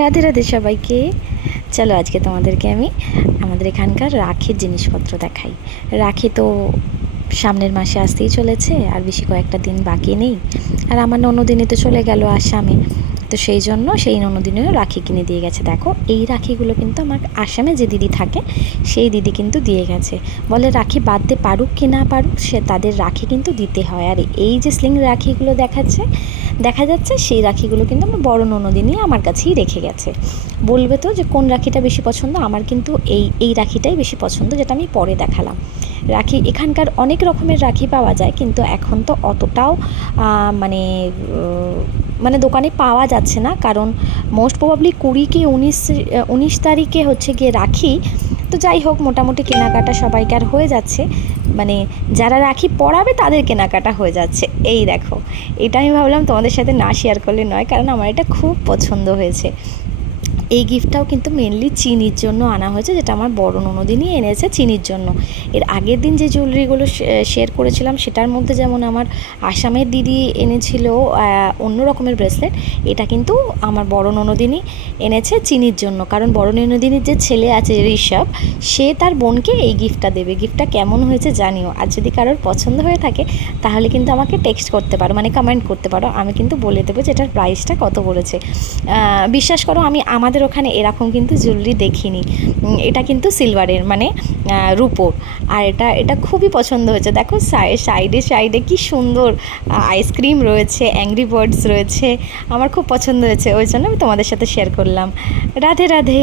রাধে রাধে সবাইকে। চলো আজকে তোমাদেরকে আমি আমাদের এখানকার রাখির জিনিসপত্র দেখাই। রাখি তো সামনের মাসে আসতেই চলেছে, আর বেশি কয়েকটা দিন বাকি নেই। আর আমার ননদিনী তো চলে গেল আসামে, তো সেই জন্য সেই ননদিনীও রাখি কিনে দিয়ে গেছে। দেখো এই রাখিগুলো কিন্তু আমার আসামে যে দিদি থাকে সেই দিদি কিন্তু দিয়ে গেছে। বলে রাখি বাঁধতে পারুক কি না পারুক, সে তাদের রাখি কিন্তু দিতে হয়। আর এই যে স্লিং রাখিগুলো দেখা যাচ্ছে সেই রাখিগুলো কিন্তু আমার বড় ননদিনী আমার কাছেই রেখে গেছে। বলবে তো যে কোন রাখিটা বেশি পছন্দ, আমার কিন্তু এই রাখিটাই বেশি পছন্দ, যেটা আমি পরে দেখালাম। রাখি এখানকার অনেক রকমের রাখি পাওয়া যায়, কিন্তু এখন তো অতটাও মানে মানে দোকানে পাওয়া যাচ্ছে না, কারণ মোস্ট প্রবাবলি 20 কি 19 তারিখে হচ্ছে গিয়ে রাখি। তো যাই হোক, মোটামুটি কেনাকাটা সবাইকার হয়ে যাচ্ছে, মানে যারা রাখি পরাবে তাদের কেনাকাটা হয়ে যাচ্ছে। এই দেখো, এটা আমি ভাবলাম তোমাদের সাথে না শেয়ার করলে নয়, কারণ আমার এটা খুব পছন্দ হয়েছে। এই গিফটটাও কিন্তু মেনলি চিনির জন্য আনা হয়েছে, যেটা আমার বড় ননদিনই এনেছে চিনির জন্য। এর আগের দিন যে জুয়েলারিগুলো শেয়ার করেছিলাম সেটার মধ্যে যেমন আমার আসামের দিদি এনেছিল অন্য রকমের ব্রেসলেট, এটা কিন্তু আমার বড় ননদিনই এনেছে চিনির জন্য। কারণ বড় ননদিনীর যে ছেলে আছে ঋষভ, সে তার বোনকে এই গিফটটা দেবে। গিফটটা কেমন হয়েছে জানিও, আর যদি কারোর পছন্দ হয়ে থাকে তাহলে কিন্তু আমাকে টেক্সট করতে পারো, মানে কমেন্ট করতে পারো, আমি কিন্তু বলে দেবো যে এটার প্রাইসটা কত বলেছে। বিশ্বাস করো, আমি আমাদের ওখানে এরকম কিন্তু জুয়েলারি দেখিনি। এটা কিন্তু সিলভারের, মানে রূপোর। আর এটা খুবই পছন্দ হয়েছে। দেখো সাইডে কি সুন্দর আইসক্রিম রয়েছে, অ্যাংরি বার্ডস রয়েছে, আমার খুব পছন্দ হয়েছে, ওই জন্য আমি তোমাদের সাথে শেয়ার করলাম। রাধে রাধে।